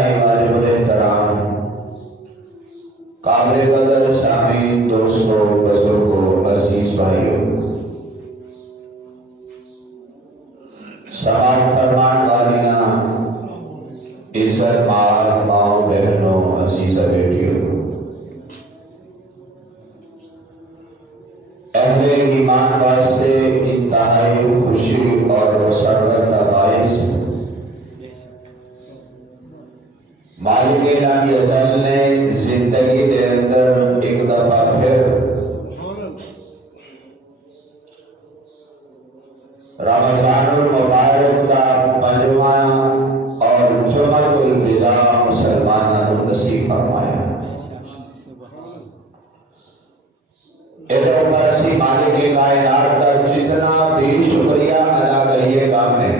انتہائی واجب الاحترام قابل قدر سامعین، دوستوں، بزرگوں، عزیز بھائیوں، سماعت فرمان والیاں، عزت مآل ماؤں بہنوں، عزیزہ بیٹیوں، اہل ایمان واسطے انتہائی خوشی اور مسرت کا باعث مالک لم یزل نے زندگی کے اندر ایک دفعہ پھر رمضان المبارک کا پنجواں اور جمعۃ الوداع مسلمانوں کو نصیب فرمایا۔ ادھر برسی مالک کائنات کا جتنا بھی شکریہ ادا کریے گا میں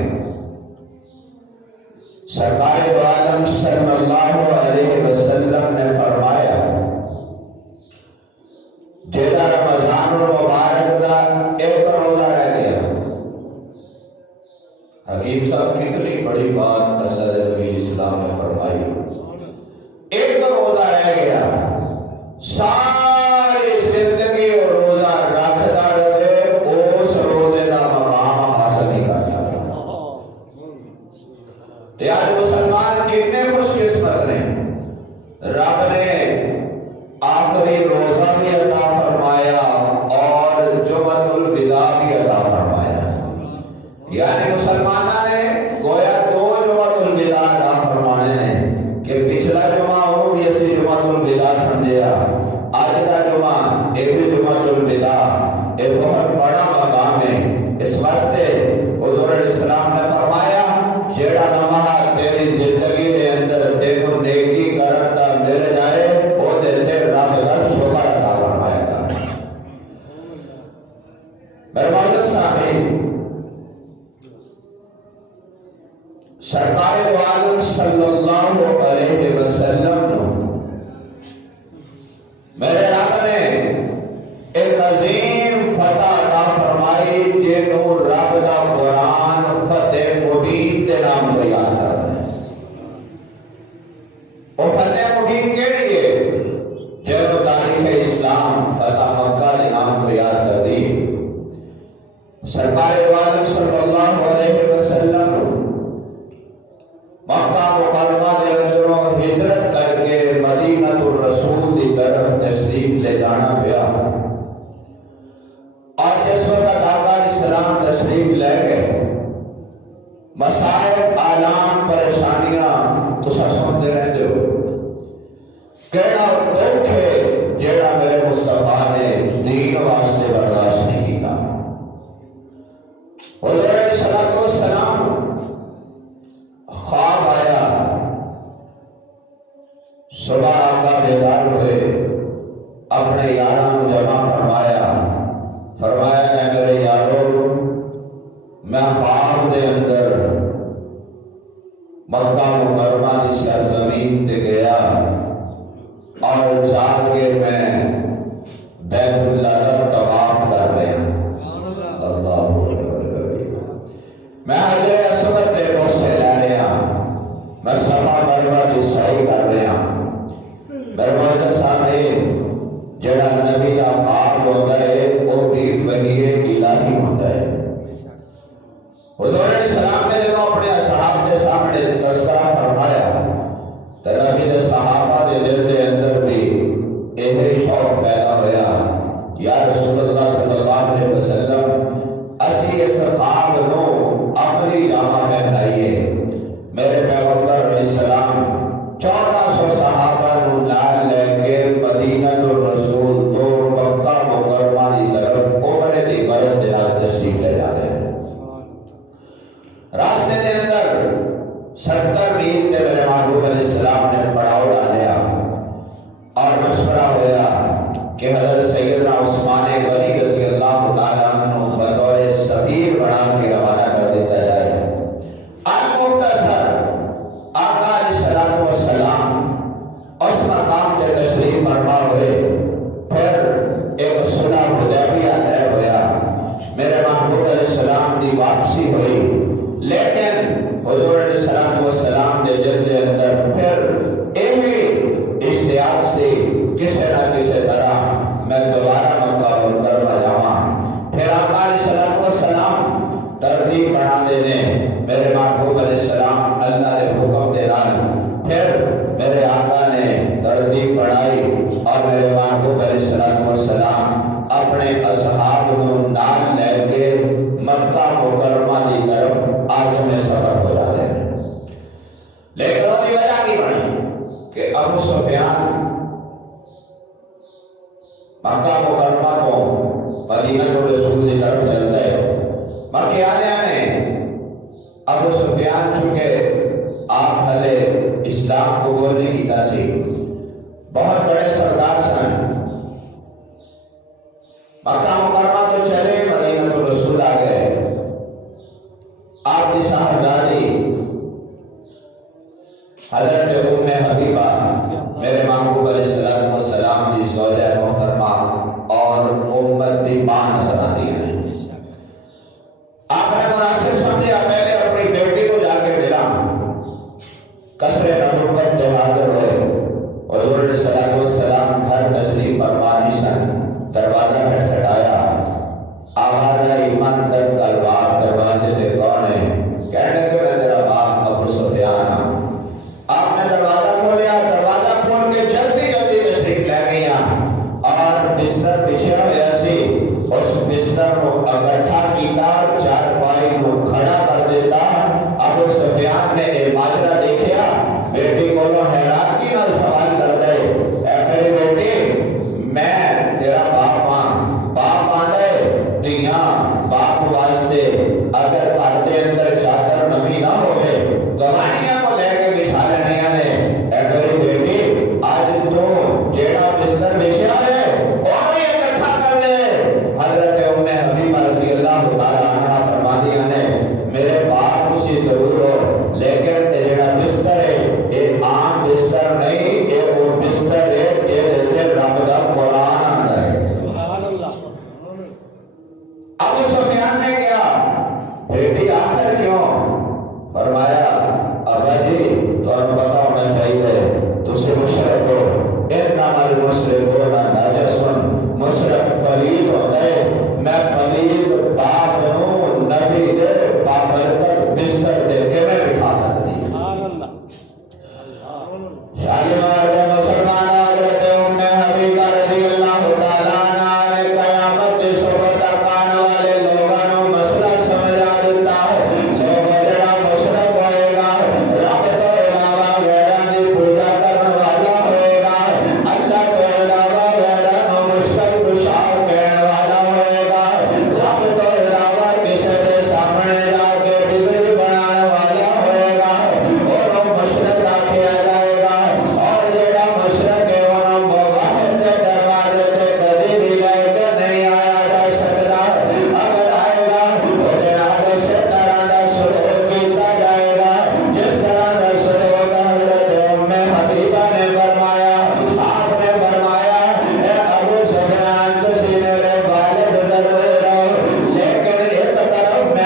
سرکار دو عالم صلی اللہ علیہ وسلم نے فرمایا جیسا رمضان المبارک کا ایک روزہ رہ گیا۔ حکیم صاحب کتنی بڑی بات اللہ نبی اسلام نے فرمائی، ایک روزہ رہ گیا، ساری زندگی اور روزہ رکھتا رہے، اس روزے کا مقام حاصل نہیں کر سکتا۔ آج مسلمان کتنے خوش قسمت نے، رب نے آخری روزہ بھی عطا فرمایا اور جمعۃ الوداع بھی عطا فرمایا، یعنی مسلمانوں نے گویا دو جمعۃ الوداع عطا فرمانے نے کہ پچھلا جمعہ وہ بھی اسی جمعۃ الوداع سمجھیا، آج کا جمعہ ایک بھی جمعۃ الوداع، ایک بہت بڑا مقام ہے۔ اس واسطے حضور علیہ السلام نے فرمایا جیڑا لمحہ تیری زندگی کے اندر تینوں نیکی کرتا مل جائے وہ دے رب کا شکر ادا فرمائے گا۔ میرے مولانا صاحب، سرکار دو عالم صلی اللہ علیہ وسلم میرے رب نے ایک عظیم فتح عطا فرمائی جنوں رب دا قرآن فتح مبین کے نام کو یاد کرتا ہے۔ وہ فتح مبین کیڑی ہے؟ جنوں تاریخ اسلام فتح مکہ کے نام کو یاد کر دی۔ سرکار دو عالم صلی اللہ علیہ وسلم مکہ مکرمہ کے اندروں ہجرت کر کے مدینہ الرسول کی طرف تشریف لے جانا پیا، اور جس وقت آقا علیہ السلام تشریف لے گئے مسائب، آلام، پریشانیاں تو سنتے رہتے ہو، کہنا دکھ ہے جیڑا میرے مصطفیٰ نے دین واسطے برداشت نہیں کیتا۔ حضور علیہ السلام خواب آیا، صبح آقا بیدار ہوئے، اپنے یاراں جمع فرمایا، فرمایا اے میرے یارو، میں خواب دے اندر مکہ مکرمہ کی سرزمین تے گیا اور جا کے میں بیت اللہ کا طواف کر رہا ہوں، اللہ میں حجر اسود دے بوسے لے رہا ہوں، میں صفا مروہ کی سعی کر رہا ہوں۔ میرے مولانا صاحب جڑا نبی کا خواب ہوتا ہے وہ بھی وحی الہی ہوتا ہے۔ حضور علیہ السلام نے جب اپنے اصحاب کے سامنے تذکرہ فرمایا تو نبی کے صحابہ کے دل کے اندر بھی یہی شوق پیدا ہوا، یا رسول اللہ صلی اللہ علیہ وسلم اسی اس خواب نو اپنی جامہ پہنائیے۔ میرے پیغمبر علیہ السلام 1400 صحابہ نو نال لے کے مدینہ الرسول تو مکہ مکرمہ کی طرف عمرے کی غرض سے تشریف لے جا رہے ہیں۔ راستے کے اندر 70 میل کے میرے محبوب علیہ السلام نے پڑاؤ ڈالیا اور مشورہ ہوا کہ حضرت سیدنا عثمان غنی رضی اللہ تعالیٰ عنہ بطور سفیر بنا کے روانہ کر دیتا جائے۔ المختصر آقا علیہ السلام اس مقام سے تشریف فرما ہوئے، پھر ایک صلح حدیبیہ طے ہوا، میرے محبوب علیہ السلام کی واپسی ہوئی، لیکن حضور علیہ السلام کے دل کے اندر پھر سفیان مکہ مکرمہ کو مدینہ رسول کی طرف چلتا ہے۔ مکے آنے ابو سفیان چونکہ آپ پہلے اسلام کو بولنے کی تاثیر بہت بڑے سردار سن، مکہ مکرمہ تو چلے، مدینہ تو رسول آ گئے۔ آپ کی صاحبزادی حضرت ام حبیبہ میرے محبوب علیہ السلام کی زوجہ محترمہ اور امت کی ماں نظر آتی ہے۔ آپ نے مناسب سمجھا پہلے اپنی بیٹی کو جا کے ملا، قصر نبوت جہاد ہوئے، حضور علیہ السلام گھر تشریف فرما سن، دروازہ کھٹکھٹایا، آواز آئی من در دربار، دروازے پہ کون ہے؟ کہنے کہ میں تیرا باپ ابو سفیان ہوں۔ آپ نے دروازہ کھولیا، دروازہ کھول کے جلدی جلدی تشریف لے گیا اور بستر بچھا ہوا سی، اس بستر کو اکٹھا کیتا، چارپائی کو کھڑا کر دیتا۔ ابو سفیان نے یہ ماجرا دیکھا، بیٹی کو حیرانگی نال سوال کر دے، اے میری بیٹی میں تیرا باپ ہاں، باپ آندے دیاں باپ واسطے اگر گھر دے اندر چادر نمی نہ ہوئے گوانیاں کو لے کے بچھا لینیاں نے، اے میری بیٹی آج تو جیڑا بستر بچھا ہے انہوں ہی اکٹھا کر لے۔ حضرت ام حبیبہ رضی اللہ تعالیٰ عنہ فرماندیاں نے میرے باپ اسی ضرور ہو، لیکن جیڑا بستر ہے یہ عام بستر نہیں، یہ وہ بستر ہے یہ رب دا قرآن آتا ہے۔ سبحان اللہ۔ ابو سفیان نے کیا بیٹی آخر کیوں؟ فرمایا ابا جی تو پتا ہونا چاہیے تجھے مشرک ہو، انما المشرکون نجس، مشرک پلید ہوتا ہے، میں پلید باپ نو نبی دے بابرکت بستر دے کے میں بٹھا سکتی ہوں۔ شالیمار دے مسلمان حضرت ام حبیبہ رضی اللہ تعالیٰ عنہ نے قیامت کے صبح تک آنے والے لوگوں کو مسئلہ سمجھا دیتا ہے۔ لوگوں جڑا مشرک ہوئے گا، رب تو علاوہ غیران دی پوجا کرنے والا ہوئے گا، اللہ تو علاوہ غیران مشکل کشاؤ کہنے والا ہوئے گا، رب تو علاوہ کسی دے سامنے جا کے بگڑی بنانے والا ہوئے گا، اور وہ مشرک آکھیا جائے گا۔ اور جڑا مشرک ہے انہوں موحد دے دروازے تے کدی بھی لے کے نہیں آیا جا سکتا، اگر آئے گا وہ جناب اسی طرح دا سلوک کیتا جائے گا جس طرح دا سلوک حضرت ام حبیبہ نے فرمایا۔ آپ نے فرمایا اے ابو سفیان تسی میرے والد ضرور ہو، لیکن ایک طرف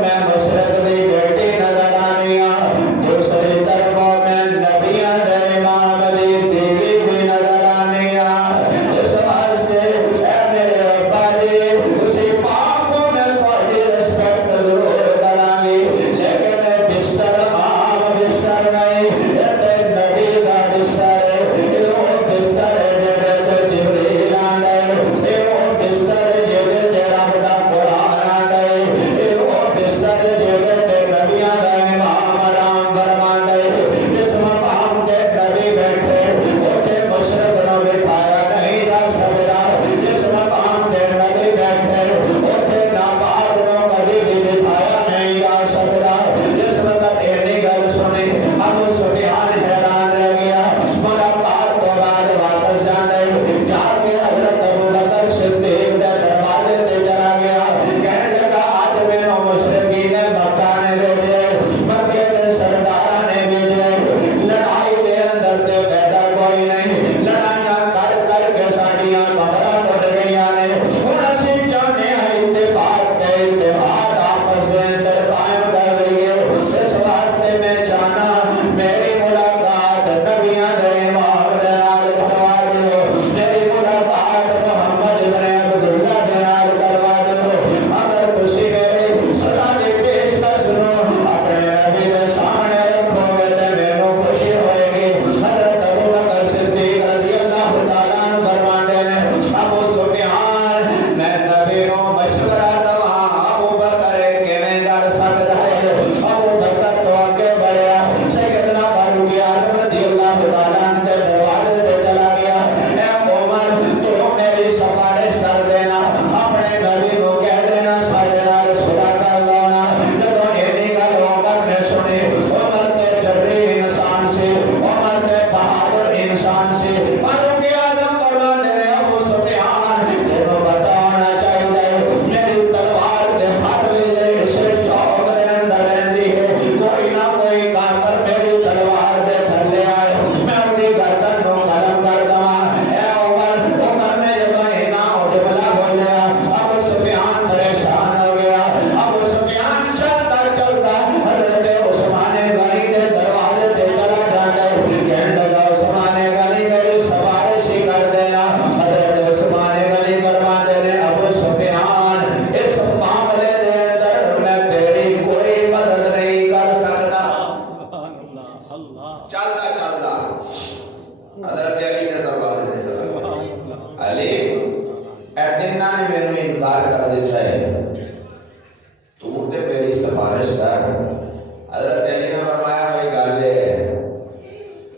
میں مشرک دی بیٹی نظر آنی ہاں، دوسری طرف میں نبیاں دے امام دی بیوی بھی نظر آنی ہاں۔ اس واسطے اے میرے ابا جی اسی پاک کو میں تھوڑی رسپیکٹ ضرور کراں گی، لیکن بستر عام بستر نہیں، یہ نبی دا بستر ہے، یہ وہ بستر ہے جہدے تے جبریل آندا ہے، یہ وہ بستر ہے جہدے تے رب دا قرآن آندا ہے، یہ وہ بستر ہے جہدے تے نبیاں دا امام آرام فرماندا ہے۔ جس مقام تے نبی بیٹھے اوتھے مشرک نوں بٹھایا نہیں جا سکدا، جس مقام تے نبی بیٹھے اوتھے ناپاک نوں کبھی بھی بٹھایا نہیں جا سکدا۔ جس وقت اینی گل سنی ابو سفیان حیران رہ گیا، حضرت علی نے دروازے تے سلام علی اتنا نے میرے انکار کر دیتا ہے تو تے میری سفارش کر. حضرت علی نے فرمایا بھائی گل ہے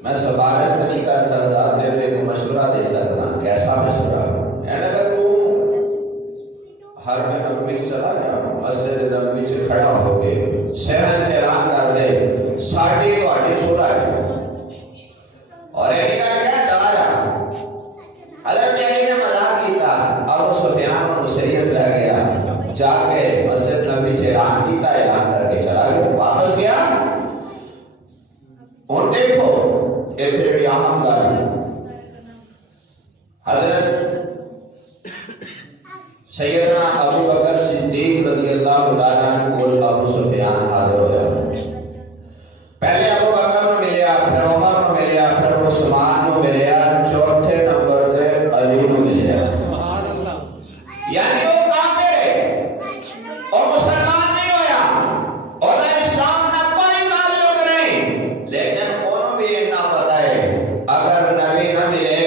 میں سفارش نہیں کر سکتا میرے ایک مشورہ دے سکتا. کیسا مشورہ؟ اگر تو ہر میں نبی چلا جا مسجد نبی سے کھڑا ہو کے سہن سے اعلان کر دے ساڑی تہاڈی صلح ہے اور ایک کر کے چلا جا. حضرت علی نے مذاق کیتا. ابو سفیان کو سیریس لے گیا جا کے مسجد نبی سے اعلان کیتا اعلان کر کے چلا گیا. واپس گیا اور دیکھو ایک جڑی اہم گل حضرت سیدنا ابو بکر صدیق رضی اللہ عنہ کو ابو سفیان حاضر ہوا. پہلے ابو بکر کو ملیا پھر عمر کو ملیا پھر عثمان کو ملیا چوتھے نمبر تے علی کو ملیا. سبحان اللہ. یعنی وہ کافر ہے اور مسلمان نہیں ہویا اور اسلام نہ کوئی تعلق نہیں لیکن انہوں بھی اتنا پتہ ہے اگر نبی نہ ملے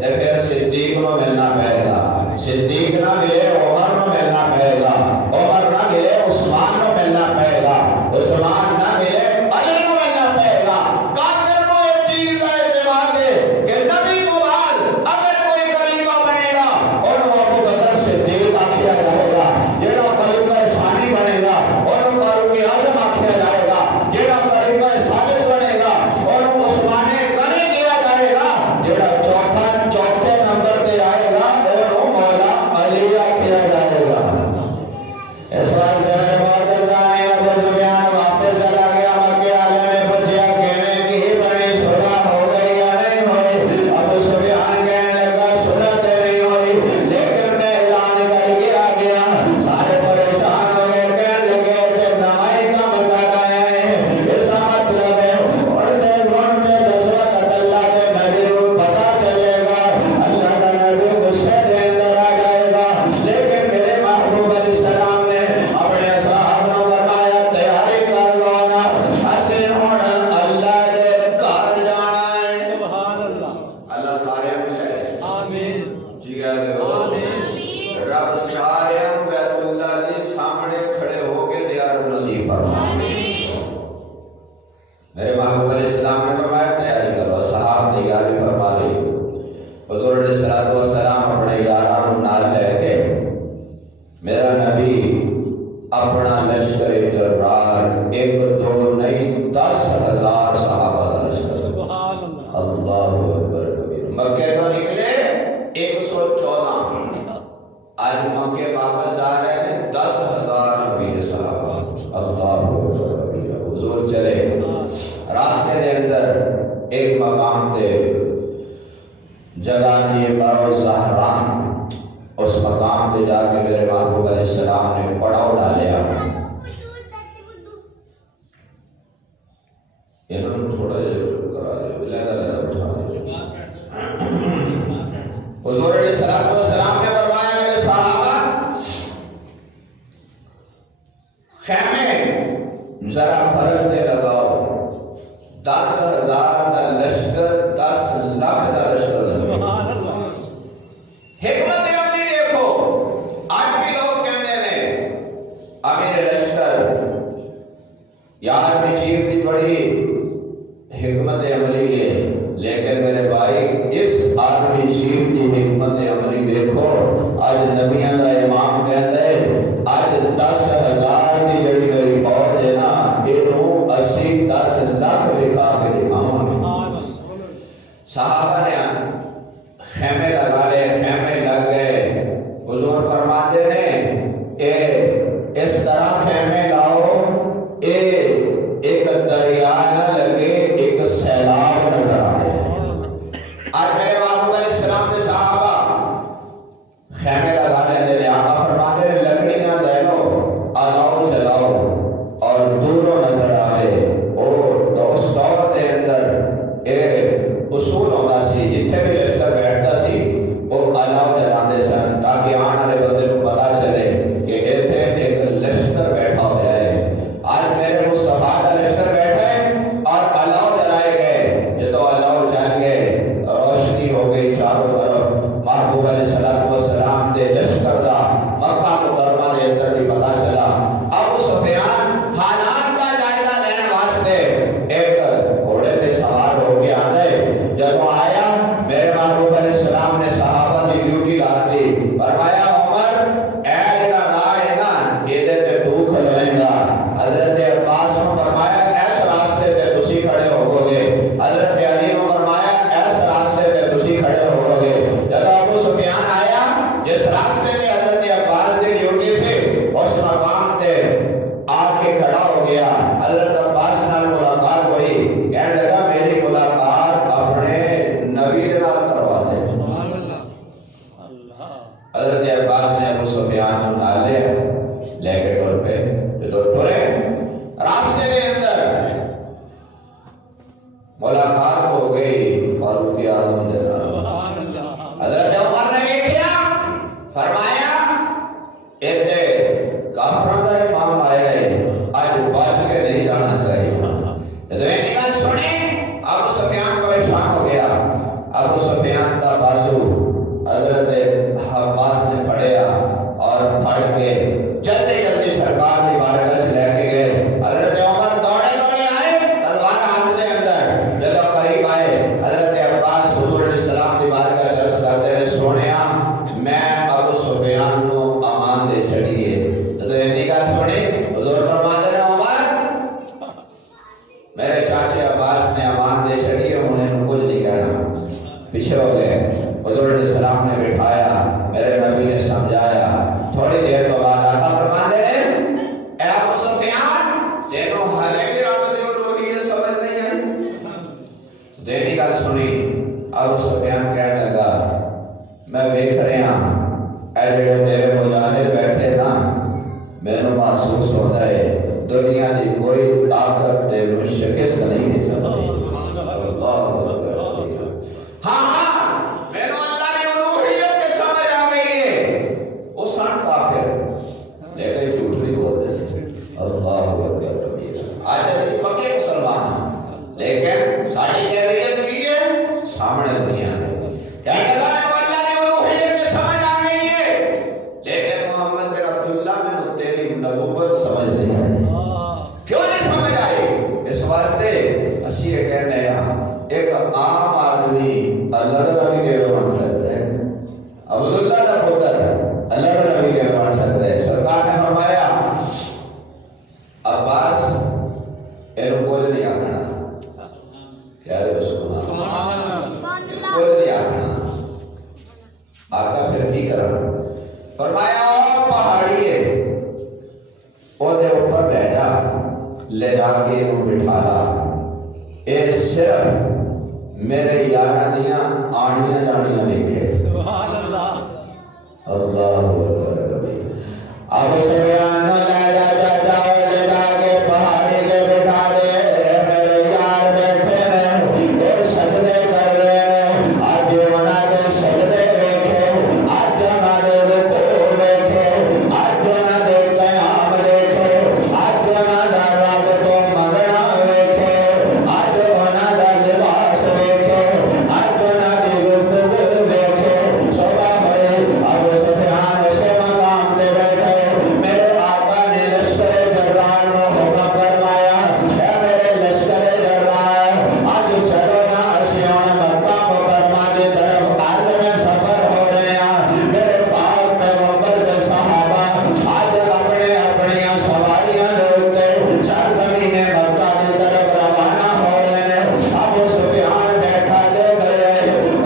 تو پھر صدیق کو ملنا پڑے گا. صدیق نہ ملے عمر کو ملنا پڑے گا. عمر نہ ملے عثمان کو ملنا پڑے گا. عثمان نہ ملے علی کو ملنا پڑے گا. کافر کو ایک چیز کا اعتماد ہے کہ نبی تو بعد اگر کوئی خلیفہ بنے گا اور وہ ابو بکر صدیق آکھیا جائے گا. جیڑا خلیفہ ثانی بنے گا اور وہ فاروق اعظم آکھیا جائے گا. جیڑا خلیفہ ثالث بنے گا اور وہ عثمان غنی کیا جائے گا. جیڑا چوتھے نمبر تے آئے گا علی کیا جائے گا. اس وقت سے میرے معزز آمین ابو سفیان واپس چلا گیا. مکے والے نے پوچھا کہنے کی بنی صلح ہو گئی یا نہیں ہوئی. ابو سفیان کہنے لگا صلح تے نہیں ہوئی لیکن میں اعلان کر کے آ گیا. سارے پریشان ہو گئے کہنے لگے تے نمائی کا مگر آیا ہے. اس کا مطلب ہے اڑتے دسوقت اللہ کے نبی کو پتا چلے گا اللہ کا نبی غصے دے اندر آ جائے گا. لیکن میرے محبوب علیہ السلام نے اپنے صحابہ کو فرمایا تیاری کر لو نا اسے ہن اللہ دے گھر جانا ہے. سبحان اللہ. اللہ سارے ملے آمین جی کہہ دو آمین. رب سارے بیت اللہ کے سامنے کھڑے ہو کے زیارت نصیب فرمائے. میرے محبوب علیہ السلام نے فرمایا تیاری کرو. صحابہ تیاری فرما لی. حضور علیہ الصلوۃ والسلام اپنے یارانوں نال لے کے میرا نبی اپنا لشکر جرار ایک دو نہیں 10,000 صحابہ کا لشکر. سبحان اللہ. اللہ اکبر کبیر. مکے تو نکلے 114 آج مکے واپس جا رہے ہیں 10,000 ویر صحابہ. اللہ اکبر کبیر. حضور چلے راستے کے اندر ایک مقام تے جگہ دیے بارو زہران. اس مقام پہ جا کے میرے محبوب علیہ السلام نے پڑاؤ ڈالیا. انہوں نے تھوڑا جا چپ کرا دیا لہذا اٹھا دیا. حضور علیہ السلام نے فرمایا میرے صحابہ خیمے ذرا فرق دے لگاؤ. 10,000 کا لشکر 10 لاکھ کا لشکر. سبحان اللہ. حکمت عملی دیکھو. آج بھی لوگ کہتے ہیں امیر لشکر یار میں چیف کی بڑی حکمت عملی ہے لیکن میرے بھائی اس آرمی چیف کی حکمت عملی دیکھو. آج نبیوں کا امام کہتا ہے آج 10,000 کی جڑی میری فوج ہے نا انہوں 80-10 لاکھ بکا کے دکھاؤں. صحابہ نے خیمے لگا لے. خیمے لگ گئے. حضور فرماتے ہیں اس طرح خیمے لاؤ ایک دریا نہ لگے ایک سیلاب نظر آئے. آج میرے محبوب علیہ السلام نے صحابہ خیمے لگا لے. آقا فرماتے ہیں لکڑیاں دے لو الاؤ جلاؤ اور دونوں نظر آئے. اور اس دور کے اندر ایک اصول ہوتا سی جتنے بھی لشکر بیٹھتا سی وہ الاؤ جلاتے سن تاکہ آنے والے بندے کو پتا چلے کہ اتنے ایک لشکر بیٹھا ہوا ہے. آج میرے مصطفیٰ کا لشکر بیٹھا ہے اور الاؤ جلائے گئے. یہ تو الاؤ جل گئے پیچھے ہو گئے. حضور علیہ السلام نے بٹھایا, میرے نبی نے سمجھایا. تھوڑی دیر تو بعد آقا فرماتے ہیں اے ابو سفیان جنوں حالے کی رب دی الوہیت سمجھ نہیں آئی. دیکھی گل سنی. ابو سفیان کہنے لگا میں ویکھ رہا اے جڑے تیرے مجاہد بیٹھے نا, مینوں محسوس ہوتا ہے دنیا کی کوئی طاقت تینوں شکست نہیں دے سکتی. لیکن ساری کیفیت کی ہے سامنے دنیا ہے. کہنے لگا اللہ نے الوہیت سمجھ آ گئی ہے, لیکن محمد بن عبداللہ میں تیری نبوت سمجھ نہیں آئی. کیوں نہیں سمجھ آئی؟ اس واسطے اسی یہ کہنے ہیں ایک عام آدمی اللہ کا نبی کیسے بن سکتا ہے؟ عبداللہ کا پتر اللہ کا نبی کیسے بن سکتا ہے؟ سرکار نے فرمایا عباس ان کو نہیں آنا. کیا ہے رسول اللہ کوئی نہیں آنا. آقا پھر کی کرنا؟ فرمایا پہاڑی ہے وہ دے اوپر لے جا, لے جا کے وہ بٹھایا. اے صرف میرے یاراں دیاں آنیاں جانیاں دیکھے. سبحان اللہ اللہ اکبر. ابو سفیان لے جا جاؤ, لے جا کے پہاڑی دے بٹھا دے. میرے یار بیٹھے نے اور سجدے کر رہے ہیں. آج انہاں دے سجدے ویکھے, آج انہاں دے رکوع ویکھے, آج انہاں دے قیام دیکھے, آج انہاں دا رب تو منگنا ویکھے, آج انہاں دا لباس ویکھے, آج انہاں دی گفتگو ویکھے. صبح ہوئی ابو سفیان سے مقام دے بیٹھے. میرے آقا نے لشکر جرار کو حکم فرمایا اے میرے لشکر جرار آج چلو نا اسیون مکہ مکرمہ کی طرف آج میں سفر ہو رہے ہیں. میرے پاک پیغمبر کے صحابہ آج اپنے اپنی سواریاں لوٹتے سرزمین مکہ کی طرف روانہ ہو رہے ہیں. ابو سفیان بیٹھا دیکھ رہے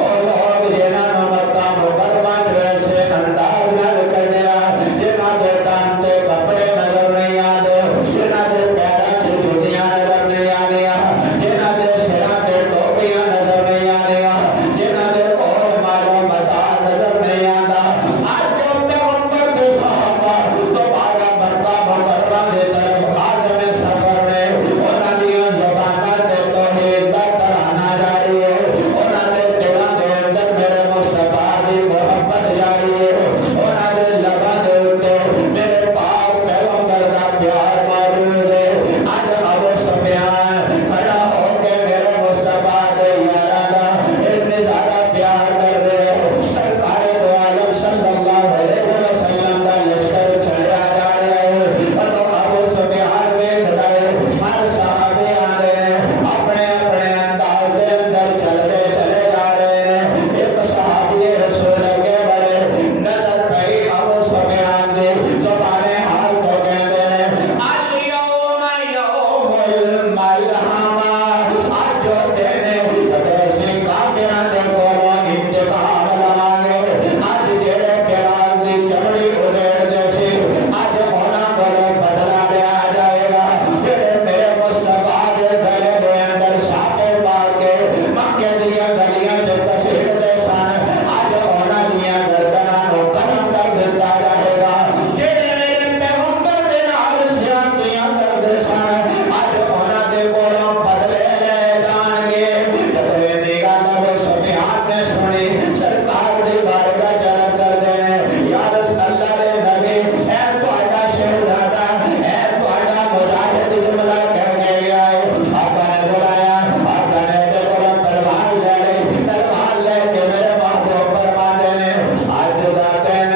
اور لوگ جنہاں مکہ مکرمہ جیسے انداز نہ کریا, جنہاں دے تان دے کپڑے نظر نہیں آتے, جنہاں دے پیراں کی جوتیاں نظر نہیں آنیاں, جنہاں دے سراں تے ٹوپیاں نظر نہیں آنیاں, جنہاں دے اور مالو متا نظر نہیں آتا. آج جو پیغمبر کے صحابہ دوبارہ مکہ مکرمہ کی طرف آج میں سفر نے انہاں دیاں زباناں تے توحید دا ترانہ جاری ہے, انہاں دے دلاں دے اندر میرے مصطفیٰ دی محبت جاری ہے, انہاں دے لباں دے اوتے میرے پاک پیغمبر دا پیار موجود ہے. آج ابو سفیان کھڑا ہو کے میرے مصطفیٰ دے یاراں دا اتنے زیادہ پیار کر رہے ہیں. سرکار دو عالم صلی اللہ علیہ وسلم دا لشکر چڑھا جا رہا ہے. ابو سفیان ویکھ رہے ہر صحابی آندے اپنے اپنے انداز دے اندر چلتے چلے جا رہے ہیں. ایک صحابی رسول کے بڑے نظر پئی ابو سفیان دی زبان حال کو کہتے ہیں الیوم یوم الملحمہ. آج جو دن دیسی کافراں دے کولوں انتقام لواں گے, آج جڑے بلال دی چمڑی ادھیڑ دے سی آج انہاں کولوں بدلہ لیا جائے گا. جڑے میرے مصطفیٰ دے گلے دے اندر چھاپے پا کے مکے دیاں گلیاں تے گھسیٹ دے سن, آج انہاں دیاں گردناں نوں قلم کر دتا جائے گا. جڑے میرے پیغمبر دے نال زیادتیاں کردے سن آج انہاں دے کولوں بدلے لے جان گے. جب یہ گل ابو سفیان نے سنی سرکار دی بارگاہ جلد کردے نے یا رسول اللہ دے نبی اے تہاڈا شہزادہ اے تہاڈا مجاہد جملہ کہہ کے گیا ہے. آقا نے بلایا, آقا نے دے کولوں تلوار لے لی, تلوار لے کے میرے محبوب فرماندے نے اج دا دن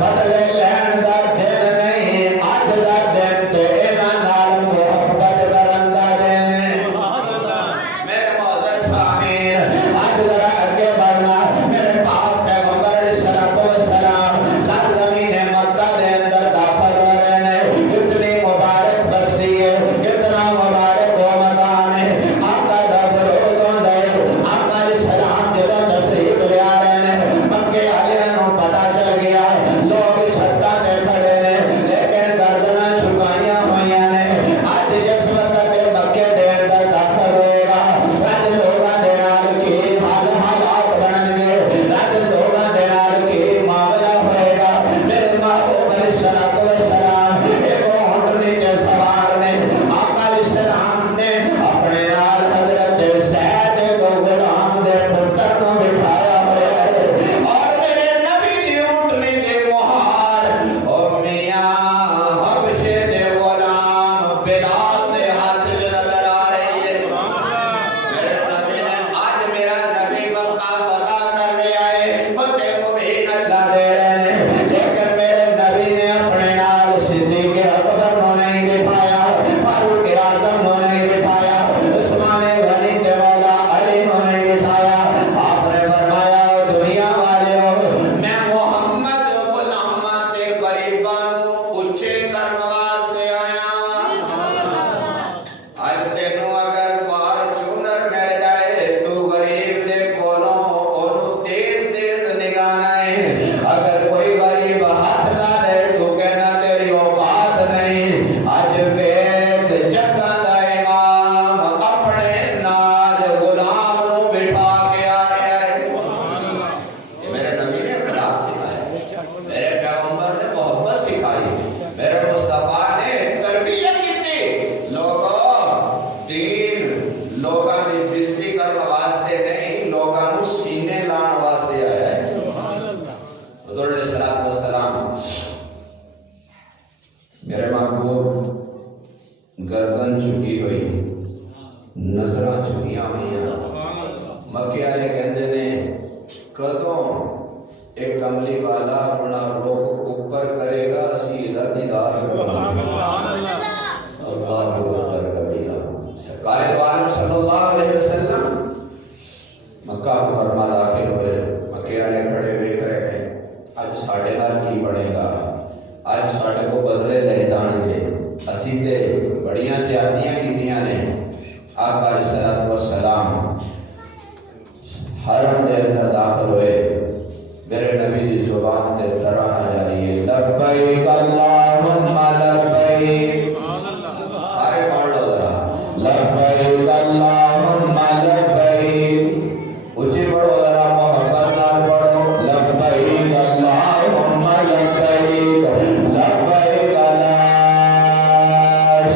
بدلے لین دا دن نہیں, اج دا دن تے انہاں نال محبت کرن دا دن ہے. میرے معزز سامعین آج ذرا اگے بڑھنا. میرے پاک پیغمبر علیہ الصلوۃ والسلام سرزمین مکہ دے اندر داخل ہو رہے ہیں. اتنی مبارک بستی ہے, اتنا مبارک وہ مکان ہے. آقا دا درود ہوندا ہے. آقا علیہ السلام جدوں تشریف سینے لان واسطے آیا ہے. حضور علیہ الصلوۃ والسلام میرے محبوب گردن جھکی ہوئی, نظراں جھکیاں ہوئی. مکے والے کہندے نے کدوں ایک کملی والا اپنا رخ اوپر کرے گا اسی دا دیدار کریں گے. اللہ اکبر کبیرہ. سرکار دو عالم صلی اللہ علیہ وسلم مکہ مکرمہ داخل ہوئے. مکے والے کھڑے ہوئے رہے اج ساڈے نال کی بنے گا, اج ساڈے کو بدلے لے جان گے. اسی تے بڑیاں سیادیاں کیتیاں نے. آقا علیہ الصلوۃ والسلام حرم دے اندر داخل ہوئے. میرے نبی دی زبان تے ترانہ جاری ہے, لبیک اللہم لبیک. سارے پڑھ لو ذرا, لبیک اللہم لبیک. اونچی پڑھو ذرا, محبت نال پڑھو, لبیک اللہم لبیک لبیک لا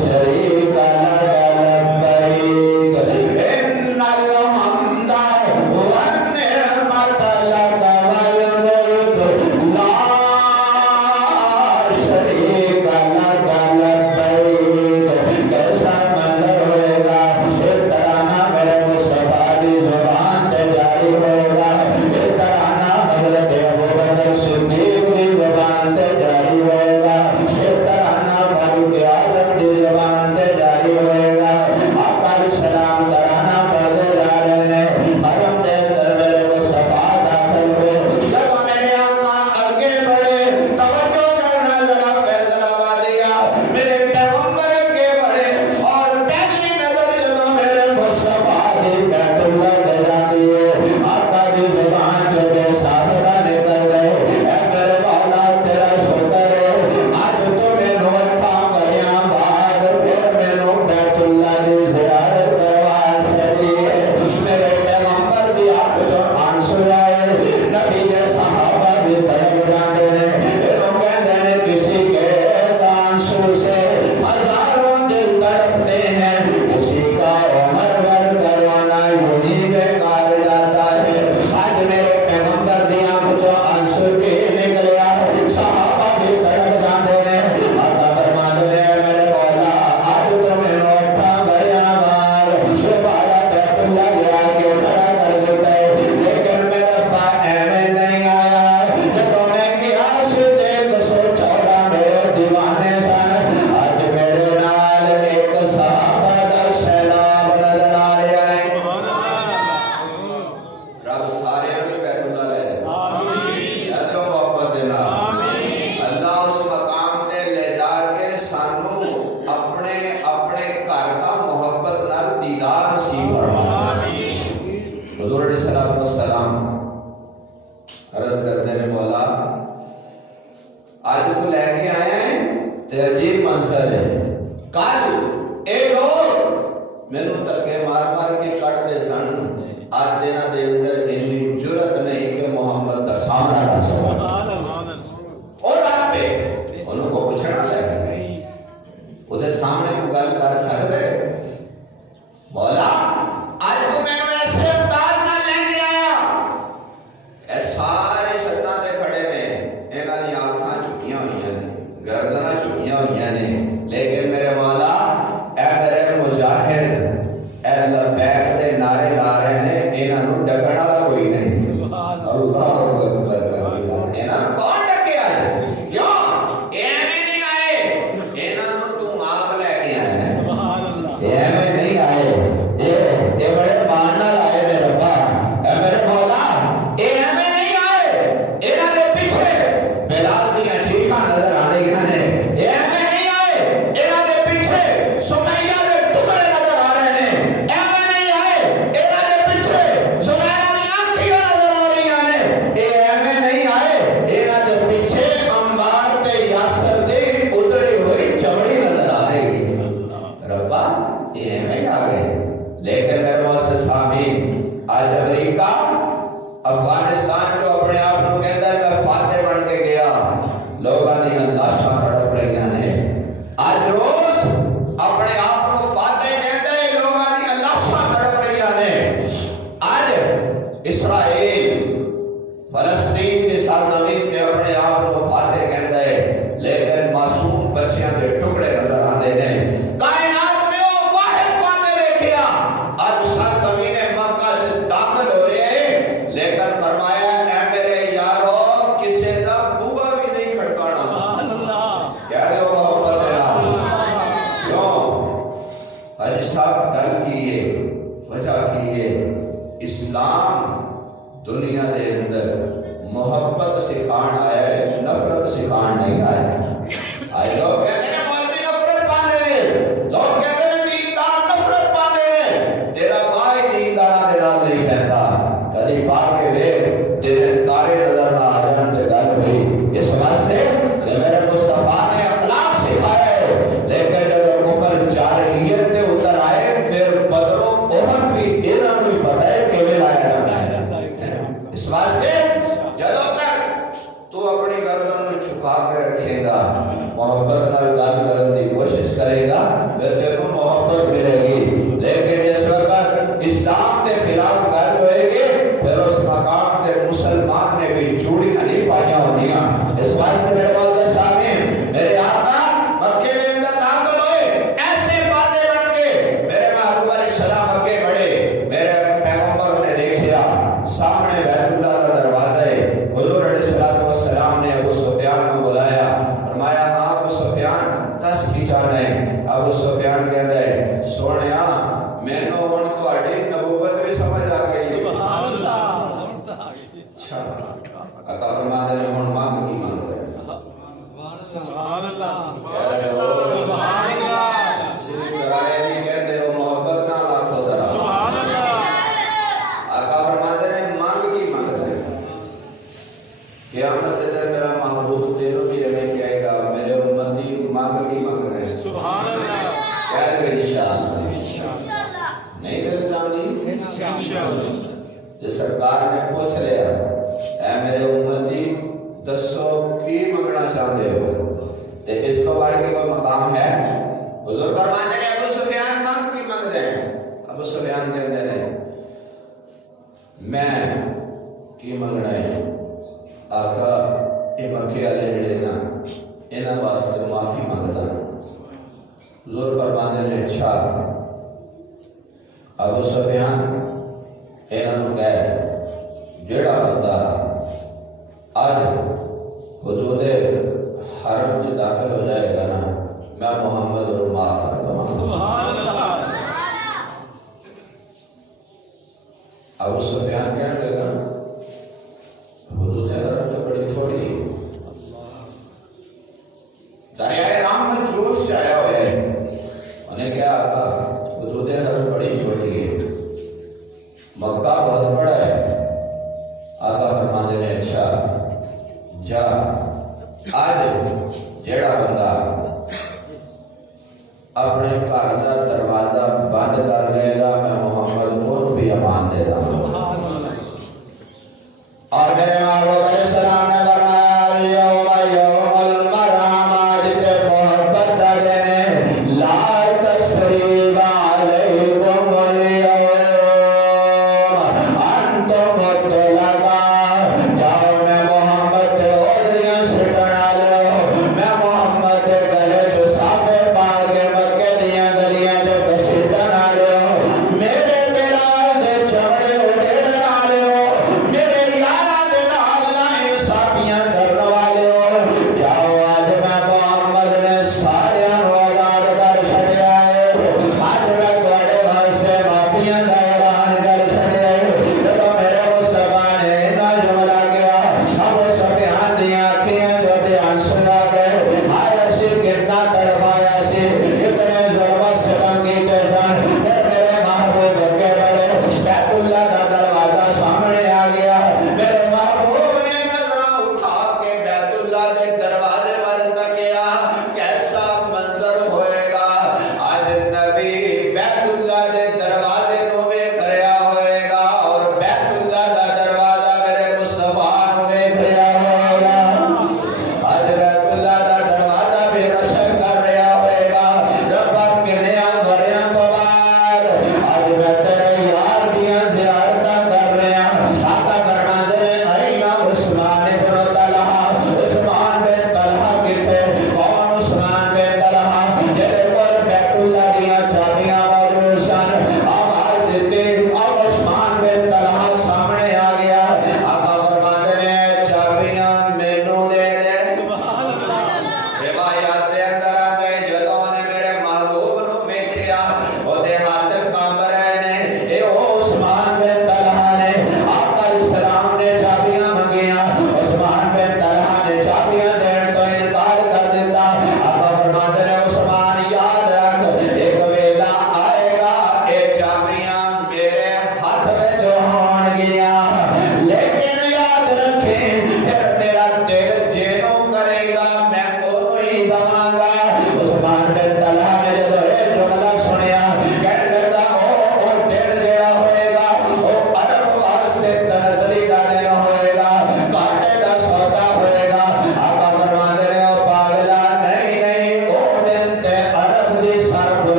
شریک لک لبیک ان الحمد والنعمت لک والملک لا شریک لک لبیک. کیسا منظر ہوئے گا, ایک ترانہ میرے مصطفیٰ دی زبان تے جاری ہوئے گا. ایک ترانہ حضرت ابوبکر صدیق دی زبان تے جاری ہوئے گا. ایک ترانہ فاروق اعظم دی زبان تے جاری ہوئے گا. آقا علیہ السلام ترانہ پڑھتے جا رہے ہیں. حرم دے اندر میرے مصطفیٰ داخل ہوئے. جب میرے آقا آگے بڑھے, توجہ کرنا ذرا فیصلہ وادیا, میرے پیغمبر آگے بڑھے اور پہلی نظر جب میرے مصطفیٰ دی بیت اللہ تے جاتی ہے, آقا دی زبان جو بے ساختہ نکل گئے. اے میرے مولا تیرا شکر ہے, آج تو مینوں اٹھاں وریاں بعد پھر مینوں بیت اللہ دی زیارت کروا چھڑی ہے. میرے پیغمبر دی آنکھ چوں آنسو آئے. نبی دے صحابہ بھی تڑپ جاندے نے. انہوں کہندے نے کسی کے ایک آنسو سے ہزاروں دل تڑپتے ہیں, کسی کا عمر بھر کروانا یوں ہی بیکار جاتا ہے. آج میرے پیغمبر دی آنکھ چوں آنسو کے نکلیا, صحابہ بھی تڑپ جاندے نے. آقا فرماندے نے میرے مولا آج تو مینوں اٹھاں وریاں بعد دوبارہ بیت اللہ لے آ کے کھڑا کر دیتا ہے. لیکن میرا ربا ایویں نہیں آیا. جدوں میں گیا صدیق 114 میرے دیوانے سن. آج میرے نال ایک صحابہ دا سیلاب نظر آ رہا ہے. رب سارے نوں بیت اللہ لے جائے. ادو محبت دے نال اللہ اس مقام تے لے جا کے سانو اپنے اپنے گھر دا محبت نال دیدار نصیب فرمائے. حضور علیہ الصلوۃ والسلام عرض کرتے ہیں مولا آج تو لے کے آئے ہیں تے عجیب منظر ہے. کل اے لوگ مینوں دھکے مار مار کے کٹتے سن, آج انہاں دے اندر اتنی جرأت نہیں کہ محمد دا سامنا کر سکن. اور رب پہ انہوں کو پوچھنا چاہیے, وہ دے سامنے کو گل کر سکتے. مولا آج تو مینوں ایسے انداز نال لے کے آیا. اے سارے چھتاں تے کھڑے نے, انہاں دی آنکھاں چکیاں ہوئیاں نے, گردناں چکیاں ہوئیاں نے, لیکن میرے مولا اے میرے مجاہد اے لبیک دے نعرے لا رہے ہیں. انہاں نوں ڈکن والا کوئی نہیں. اللہ اکبر کبیرہ. انہاں کون ڈکے آئے؟ کیوں ایویں نہیں آئے, انہاں نوں تو آپ لے کے آئے ہیں. ایویں نہیں آئے, اے بڑے مان نال آئے نے ربا. اے میرے مولا ایویں نہیں آئے, انہاں دے پیچھے بلال دیاں چیخاں نظر آ رہیاں نے. ایویں نہیں آئے, انہاں دے پیچھے سمیہ دے ٹکڑے نظر آ رہے ہیں. ایویں نہیں آئے, انہاں دے پیچھے زبیرہ دی آنکھیاں نظر آ رہیاں نے. ایویں نہیں آئے, انہاں دے پیچھے عمار تے یاسر دی اتری ہوئی چمڑی نظر آ رہی ہے. ربا ایویں آ گئے. لیکن میرے معزز سامعین, آج امریکہ افغانستان جو اپنے آپ کو کہتا ہے میں فاتح بن کے گیا, لوگاں دی لاشاں تڑپ رہی ہیں. آج روز اپنے آپ کو فاتح کہتے ہیں, لوگاں دی لاشاں تڑپ رہی ہیں. آج اسرائیل فلسطین کی سرزمین تے اپنے آپ کو فاتح کہندا ہے، لیکن معصوم بچیاں دے ٹکڑے نظر آندے نے۔ کائنات نے وہ واحد فاتح دیکھیا، اج سرزمین مکہ چ داخل ہو رہے ہیں، لیکن فرمایا اے میرے یارو کسے دا بوا بھی نہیں کھڑکانا۔ سبحان اللہ، کہہ رہے ہو محبت ہے کیوں؟ حج صاحب ڈل کی ہے، وجہ کی ہے اسلام دنیا دے اندر محبت سکھان آیا ہے، نفرت سکھان نہیں آیا ہے۔ آئے لوگ کہتے ہیں مولوی نفرت پانے ہیں، لوگ کہتے ہیں دیندار نفرت پانے ہیں، تیرا بھائی دیندار دے نال نہیں کہتا، کدی پا کے ویکھ تیرے تارے نظر نہ آ جان تے گل ہوئی۔ اس واسطے کہ میرے مصطفیٰ نے اخلاق سکھایا ہے، لیکن جب کفر جارحیت تے اتر آئے پھر بدروں احد بھی انہاں نوں پتہ ہے کیویں لایا جانا ہے۔ اس واسطے جدوں تک تو اپنی گردن چھپا کے رکھے گا، محبت نال گل کرنے کی کوشش کرے گا، پھر تینوں محبت ملے گی۔ لیکن جس وقت اسلام کے خلاف گل ہوئے گی پھر اس مقام تے مسلمان نے بھی چوڑیاں نہیں پائیاں ہونیاں۔ اس واسطے میرے مولا سامنے میرے آقا مکے کے اندر داخل ہوئے، ایسے باتیں بن کے میرے محبوب علیہ السلام اگے بڑھے، میرے پیغمبر نے دیکھا سامنے بیت اللہ کا دروازہ ہے، حضور علیہ السلام نے ابو سفیان کو بلایا، فرمایا ہاں ابو سفیان دس کی جانا ہے؟ ابو سفیان کہتا ہے سونیا مینوں ہن تہاڈی نبوت بھی سمجھ آ گئی۔ سبحان اللہ، اچھا آقا فرماتے ہیں ہن مانگ کی مانگ رہے ہیں؟ سبحان اللہ، سبحان اللہ، صرف کرائے نہیں کہتے ہو محبت نال آکھو ذرا سبحان اللہ۔ آقا فرماتے ہیں مانگ کی مانگ رہے ہیں؟ قیامت دن میرا محبوب تیروں بھی ہمیں کہے گا میرے امتی مانگ کی مانگ رہے ہیں؟ سبحان اللہ، کہہ دے انشاءاللہ نہیں دل جانی انشاءاللہ۔ جو سرکار نے پوچھ لیا اے میرے امتی دسو کی منگنا چاہتے ہو، تے اس کو بڑھ کے کوئی مقام ہے؟ حضور فرماتے ہیں ابو سفیان مانگ کی مانگ دیں۔ ابو سفیان کہتے ہیں میں کی منگنا ہے آقا یہ مکے والے جڑے نا انہاں واسطے معافی منگدا۔ حضور فرماتے ہیں اچھا ابو سفیان انہاں نوں کہے جڑا بندہ اج حدود حرم چ داخل ہو جائے گا نا میں محمد اور معاف کر دوں۔ سبحان اللہ۔ ابو سفیان کہنے لگا حدود حرم تو بڑی تھوڑی، دریائے رام میں جوش سے آیا ہوئے انہیں کیا کہا حدود حرم بڑی چھوٹی ہے، مکہ بہت بڑا ہے۔ آقا فرماتے ہیں اچھا جا آج جیڑا بندہ اپنے گھر کا دروازہ بند کر لے گا میں محمد کو بھی امان دے گا۔ اور میرے محبوب علیہ السلام نے فرمایا یوم یوم المرحم، آج کے محبت دینے لا تسریب علیکم اليوم انتم مطلقا، جاؤ میں محمد کے عذریاں سٹنا لو، میں محمد کے گلے جو سابے پا کے مکے دیاں گلیاں جو سٹنا لو، میرے بلال دے چمڑے اڑے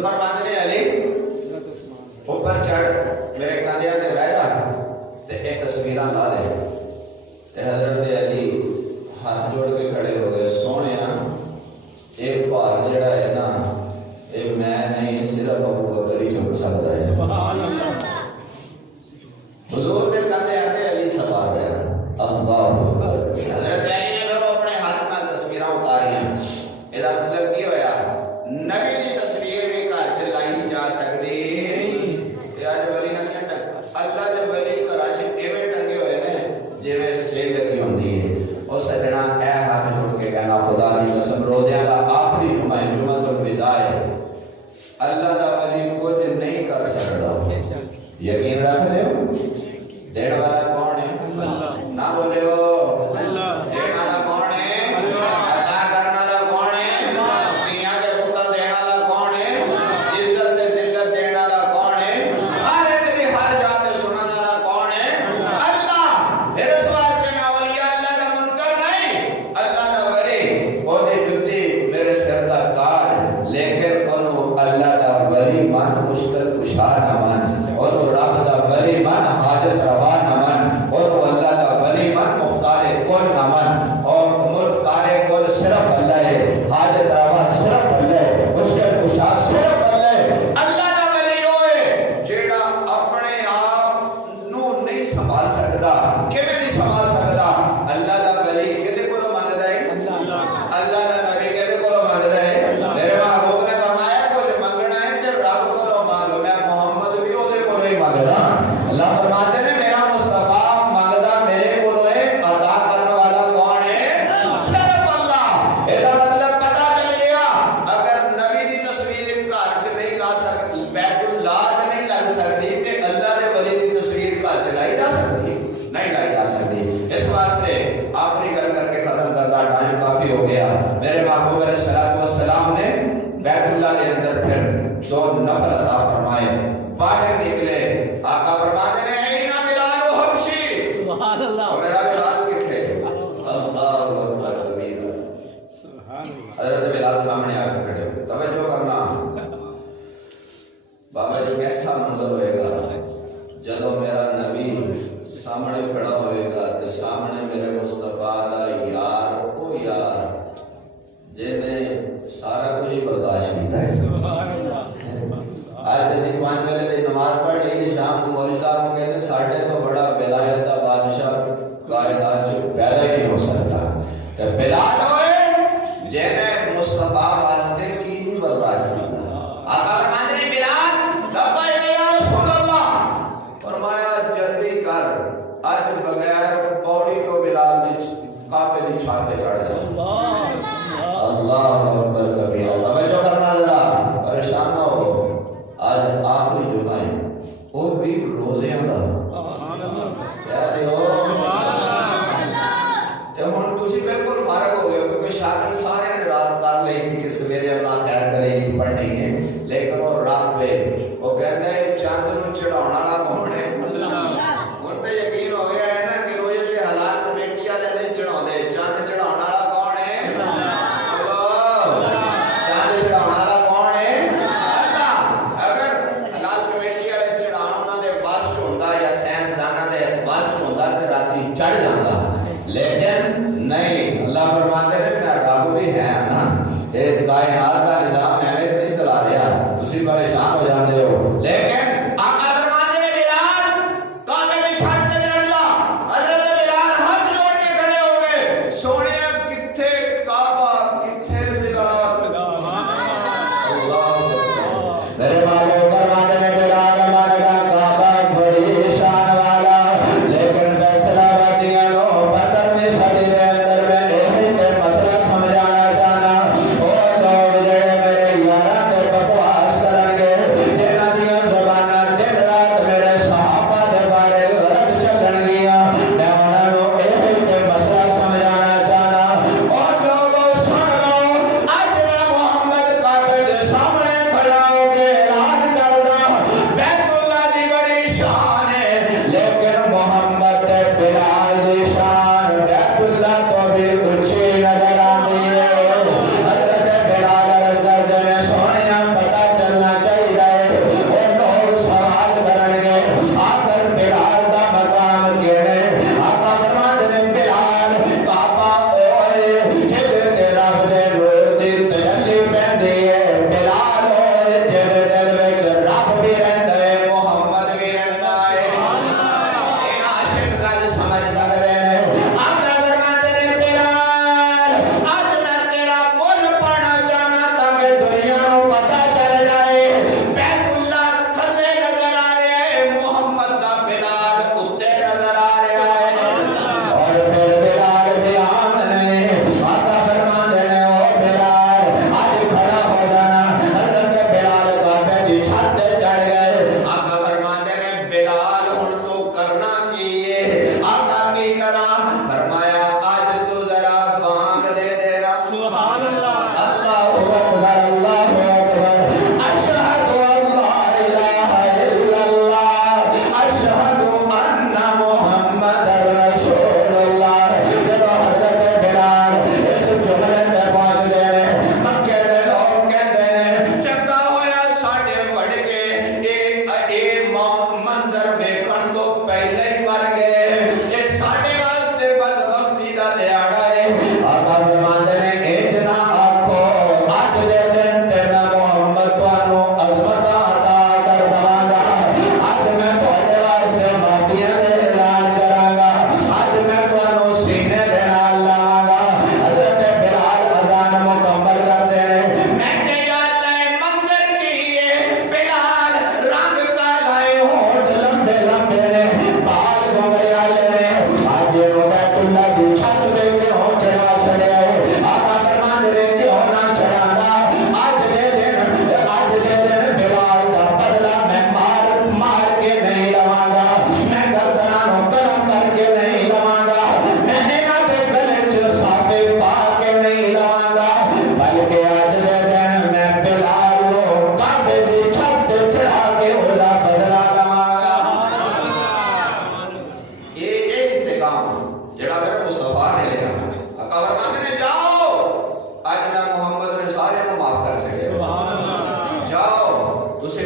حضور فرماتے ہیں علی اوپر چڑھ میرے کندھیاں تے بیٹھ جا تے اے تصویراں لا دے تے حضرت علی ہاتھ جوڑ کے کھڑے ہو گئے سونیا ایک بھار جڑا ہے نا اے میں نہیں صرف ابو بکر ہی چک سکتا ہے سبحان اللہ حضور کے کندھے آتے علی سوار گیا اللہ اکبر حضرت علی نے پھر اپنے ہاتھ نال تصویراں اتاریاں ادا مطلب کی ہویا نبی دی تصویر بھی گھر چ لائی جا سکتی تے اج ولی نہ اللہ دے ولی گھر چ ایویں ٹنگے ہوئے نے جویں سیل لگی ہوندی ہے او سجنا اے ہاتھ جوڑ کے کہنا خدا دی قسم روزے دا آخری جمعہ الوداع ہے اللہ دا ولی کچھ نہیں کر سکتا یقین رکھ لو دینے والا کون ہے اللہ نہ بولے ہو اللہ دینے والا کون ہے اللہ عطا کرنے والا کون ہے اللہ دنیا کے پتر دینے والا کون ہے اللہ عزت تے ذلت دینے والا کون ہے ہر ایک دی ہر جات سننے والا کون ہے اللہ پھر اس واسطے میں اولیاء اللہ کا منکر نہیں اللہ دا ولی او دی جُتی میرے سر دا تاج لیکن انہوں اللہ دا ولی من مشکل کشا نہ من اور رب دا ولی من حاجت روا نہ من اور اللہ دا ولی من مختار کل نہ من اور مختار کل صرف اللہ ہے حاجت روا صرف اللہ ہے مشکل کشا صرف اللہ ہے اللہ دا ولی ہوئے جیڑا اپنے آپ نو نہیں سنبھال سکتا کیویں نہیں سنبھال سکتا اللہ دا ولی کدے کولوں منگدا ہے اللہ دا نبی کدے کولوں منگدا ہے میرے محبوب نے فرمایا کچھ منگنا ہے تے رب کولوں مانگو میں محمد بھی اودے کولوں ہی منگدا اللہ فرماتے ہیں میرا مصطفیٰ مانگدا میرے کولوں ہے عطا کرنے والا کون ہے صرف اللہ ایدا مطلب پتہ چل گیا اگر نبی دی تصویر گھر چ نہیں لا سکتی بیت اللہ چ نہیں لگ سکتی تے اللہ دے ولی دی تصویر گھر چ لائی جا سکتی نہیں لائی جا سکتی اس واسطے آخری گل کر کے ختم کرتا ٹائم کافی ہو گیا میرے محبوب علیہ الصلوۃ والسلام نے بیت اللہ کے اندر پھر دو نفل عطا فرمائے باہر نکلے آقا فرماتے ہیں اینا بلال و حبشی سبحان اللہ میرا بلال کتھے اللہ اکبر کبیرہ سبحان اللہ حضرت بلال سامنے آ کے کھڑے ہوئے توجہ کرنا بابا جی کیسا منظر ہوئے گا جدو میرا نبی سامنے کھڑا ہوئے گا تو سامنے میرے مصطفیٰ دا یار او یار جنہیں سارا کچھ ہی برداشت کیتا ہے آج کسی پانچ ویلے دی نماز پڑھ لی شام کو مولوی صاحب کو کہتے ساڈے تو بڑا ولایت دا بادشاہ کائنات چ پیدا ہی نہیں ہو سکتا کہ بلال ہوئے جنہیں مصطفیٰ واسطے کی نہیں برداشت کیتا آقا فرماتے ہیں بلال لبیک یا رسول اللہ فرمایا جلدی کر اج بغیر پوڑی تو بلال دی کعبے دی چھت پہ چڑھ جا اللہ اکبر کبیرہ توجہ کرنا ذرا پریشان نہ ہو آج آخری جمعہ ہے اور بھی روزے ہوں سبحان اللہ کہتے ہو سبحان اللہ جب ہم تسی بالکل فارغ ہو گئے کیونکہ شاگرد سارے نے رات کر لی سی کہ سویرے اللہ خیر کرے عید پڑھنی ہے لیکن وہ رات پہ وہ کہتے ہیں چاند نو چڑھاਉਣ والا کون ہے اللہ ہن تے یقین ہو گیا ہے نا کہ روزے کے حالات کمیٹی والے نہیں چڑھاؤندے چاند چڑھاਉਣ والا کون ہے اللہ چاند چڑھاਉਣ والا کون ہے اللہ اگر حالات کمیٹی والے چڑھاਉਣ انہاں دے بس چ ہوندا یا سائنس داناں دے بس چ ہوندا تے راتی چڑھ جاندا لیکن نہیں اللہ فرماتے ہیں میں رب بھی ہے نا یہ کائنات کا نظام میں نہیں چلا رہا تسی پریشان ہو جاتے ہو لیکن آقا فرماتے ہیں بلال کعبے دی چھت تے چڑھ جا حضرت بلال ہاتھ جوڑ کے کھڑے ہو گئے سونیا کتھے کعبہ کتھے بلال اللہ میرے محبوب فرماتے ہیں بلال ہمارے کعبہ بڑی شان والا لیکن فیصلہ وادیاں لو بدر میں صدی دے اندر میں ایہی تے مسئلہ سمجھانا جانا او لوگ جڑے میرے یاراں تے بکواس کرن گے جنہاں دیاں زباناں دن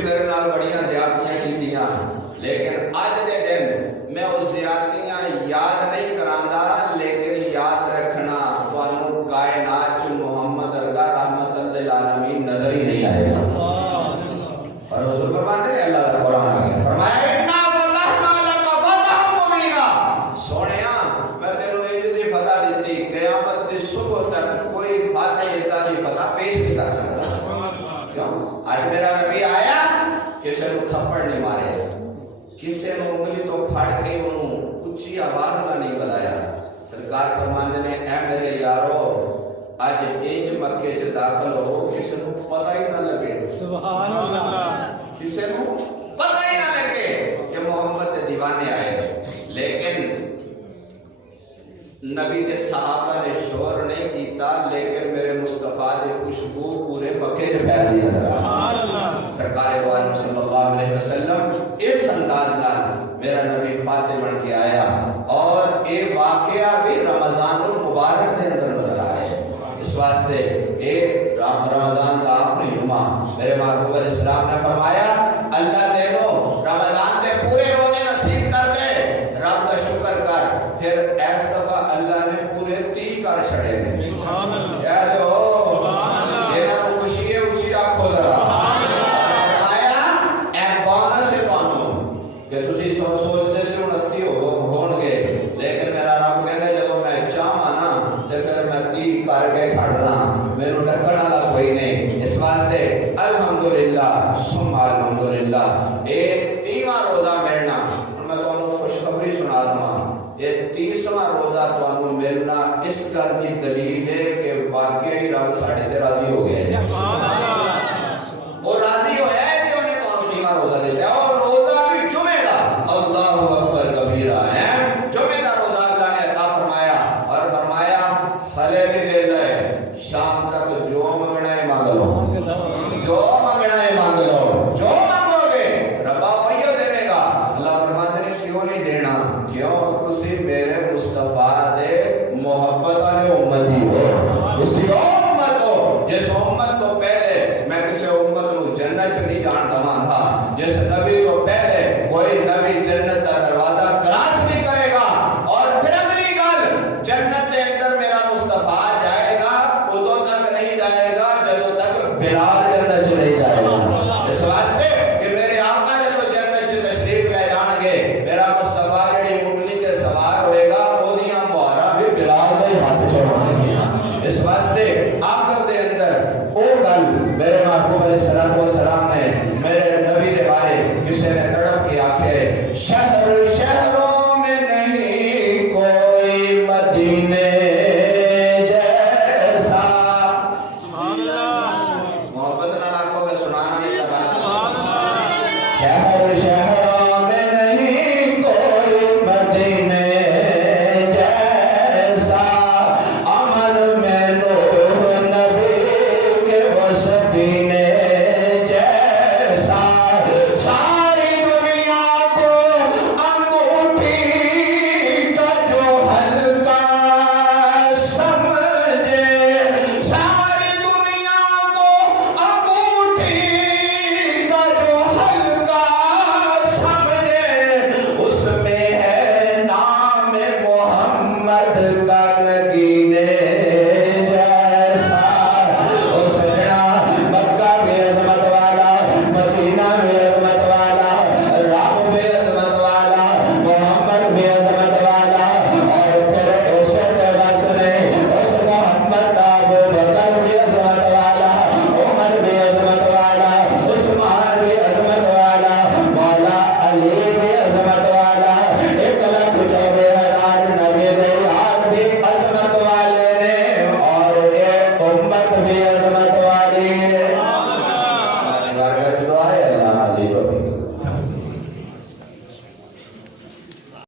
میرے نال بڑیاں زیادتیاں کیتیاں لیکن اج دے دن میں وہ زیادتیاں یاد نہیں کراندا لیکن یاد رکھنا تانوں کائنات چ محمد ارگا رحمت للعالمین نظر ہی نہیں آئے گا اور حضور فرماتے ہیں اللہ کا قرآن آ گیا فرمایا انا فتحنا لک فتحا مبینا سونیا میں تینوں یہ دی فتح دیتی قیامت دی صبح تک کوئی فاتح ادا دی فتح پیش نہیں کر سکتا کیوں آج میرا نبی آیا کسی نے تھپڑ نہیں مارے کسی نے انگلی تو پھاڑ کے انہوں اچھی آواز میں نہیں بلایا سرکار فرماندے نے اے میرے یارو آج ایج مکے سے داخل ہو کسی نے پتہ ہی نہ لگے سبحان اللہ کسی نے پتہ ہی نہ لگے کہ محمد کے دیوانے آئے لیکن نبی کے صحابہ نے شور نہیں کیتا لیکن میرے مصطفیٰ نے خوشبو پورے مکے سے پھیل دیا سبحان اللہ سرکار دو عالم صلی اللہ علیہ وسلم اس انداز نال میرا نبی فاتح بن کے آیا اور یہ واقعہ بھی رمضان المبارک کے اندر بدل آیا اس واسطے ایک رمضان کا آخری جمعہ میرے محبوب علیہ السلام نے فرمایا اللہ دینو رمضان کے پورے روزے نصیب کر دے رب کا شکر کر پھر ایس دفعہ اللہ نے پورے 30 کر چھڑے دے سبحان اللہ یا جو سبحان اللہ یہ نہ خوشی ہے اونچی آنکھوں ذرا فرمایا ایک بونس ہے تانوں کہ تسی سوچتے سے 29 ہون گے لیکن میرا رب کہندا جدوں میں چاہواں نا تے پھر میں 30 کر کے چھڑ داں میرے ڈکن والا کوئی نہیں اس واسطے الحمدللہ ثم الحمدللہ اے 30واں روزہ ملنا میں تانوں خوشخبری سنا دوں یہ 30واں روزہ تانوں ملنا اس گل کی دلیل ہے کہ واقعی رب ساڈے تے راضی ہو گیا ہے سبحان اللہ وہ راضی ہویا ہے کہ انہیں تانوں 30واں روزہ دیتا ہے اور روزہ بھی جمعے دا اللہ اکبر کبیرہ ہے جمعے دا روزہ اللہ نے عطا فرمایا اور فرمایا ہلے بھی ویلا ہے شام تک جو منگنا ہے مانگ لو جو منگنا ہے مانگ لو جو مانگو گے رب وہی دے گا اللہ فرماتے ہیں کیوں نہیں دینا کیوں تسی میرے مصطفیٰ دے محبت والے امتی ہو اسی امت ہو جس امت تو پہلے میں کسی امت کو جنت نہیں جان دواں تھا جس نبی تو پہلے کوئی نبی جنت